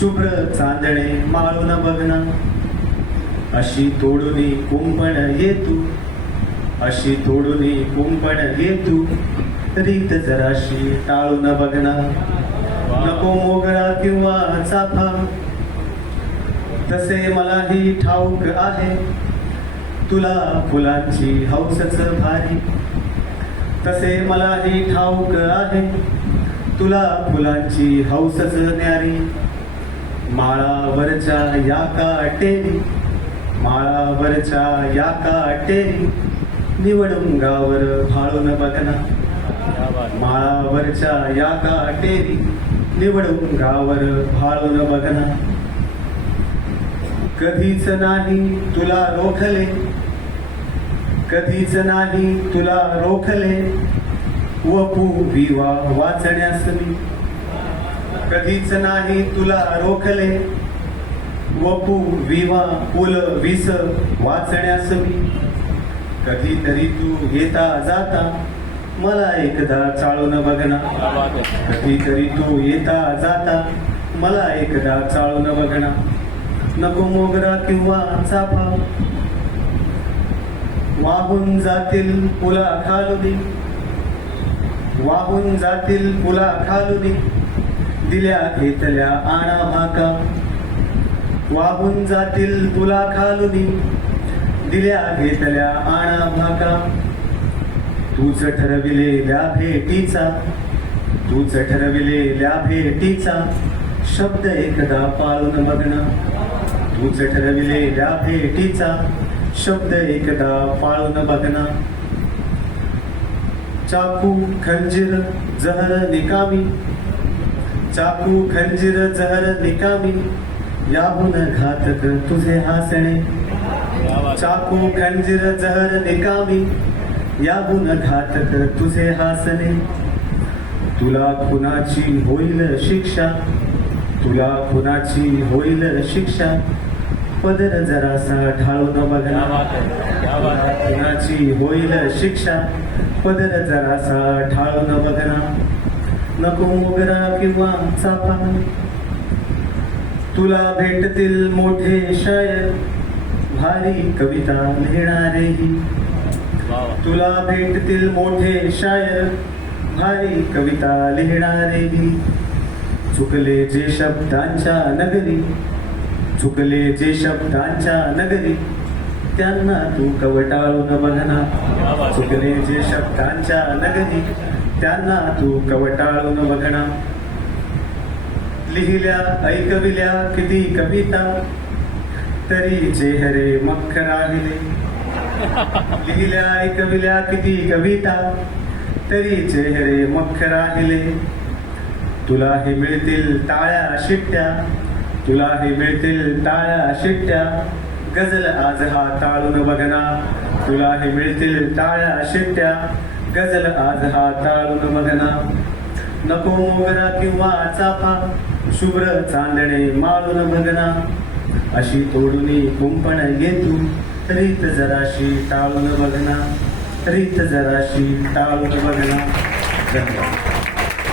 शुभ्र चांदणे माळून बघना. अशी तोडून कुंपण येतू अशी तोडून कुंपण येतू रीत जराशी टाळून बघना. नको मोगरा किंवा चाफा. तसे मलाही ठाऊक आहे. तुला फुलांची हौसच भारी. तसे मलाही ठाऊक आहे. तुला फुलांची हौसच न्यारी. माळावरच्या या काटेरी माळावरच्या या काटेरी निवडुंगावर भाळून बघना. माळावरच्या या काटेरी निवडुंगावर भाळून बघना. कधीच नाही तुला रोखले कधीच नाही तुला रोखले. वपू विवा वाचण्यास मी कधीच नाही तुला रोखले. वपू विवा पुल विस वाचण्यास मी. कधीतरी तू येता जाता मला एकदा चाळून बघणार कधीतरी तू येता जाता मला एकदा चाळून बघणार नको मोगरा किंवा चाफा. वाहून जातील पुला दे वाहून जातील पुला दे दिल्या घेतल्या आणा भाका वाहून जातील तुला खालुनी. दिल्या घेतल्या आणा भाका तूच ठरविलेल्या भेटीचा. तूच ठरविलेल्या भेटीचा. शब्द एकदा पाळून बघणं. तूच ठरविलेल्या भेटीचा. शब्द एकदा पाळून बघणं. चाकू खंजीर जहर निकामी. चाकू खंजीर जहर निकामी याहून घातक तुझे हासणे. चाकू खंजीर जहर निकामी याहून घातक तुझे हासणे. तुला खुनाची होईल शिक्षा तुला खुनाची होईल शिक्षा. पदर जरासा ढाळून बघा. खुनाची होईल शिक्षा पदर जरासा ढाळून बघना नको मोगरा किंवा चाफा तुला भेटतील मोठे शायर भारी कविता लिहिणारेही. तुला भेटतील मोठे शायर भारी कविता लिहिणारेही. चुकले जे शब्दांच्या नगरी चुकले जे शब्दांच्या नगरी त्यांना तू कवटाळून बघना चुकले जे शब्दांच्या नगरी त्यांना तू कवटाळून बघणा. लिहिल्या ऐकविल्या किती कविता. तरी चेहरे मख्ख राहिले. लिहिल्या ऐकविल्या किती कविता. तरी चेहरे मख्ख राहिले. तुला हे मिळतील टाळ्या शिट्ट्या. तुला हे मिळतील टाळ्या शिट्ट्या. गजल आज हा टाळून बघना. तुला हे मिळतील टाळ्या शिट्ट्या. गजल आज हाताळून मगना बघना. नको मोगरा किंवा चाफा शुभ्र चांदणे माळून बघना. अशी तोडून कुंपण घेतू रीत जराशी टाळून बघना. रीत जराशी टाळून बघना. धन्यवाद.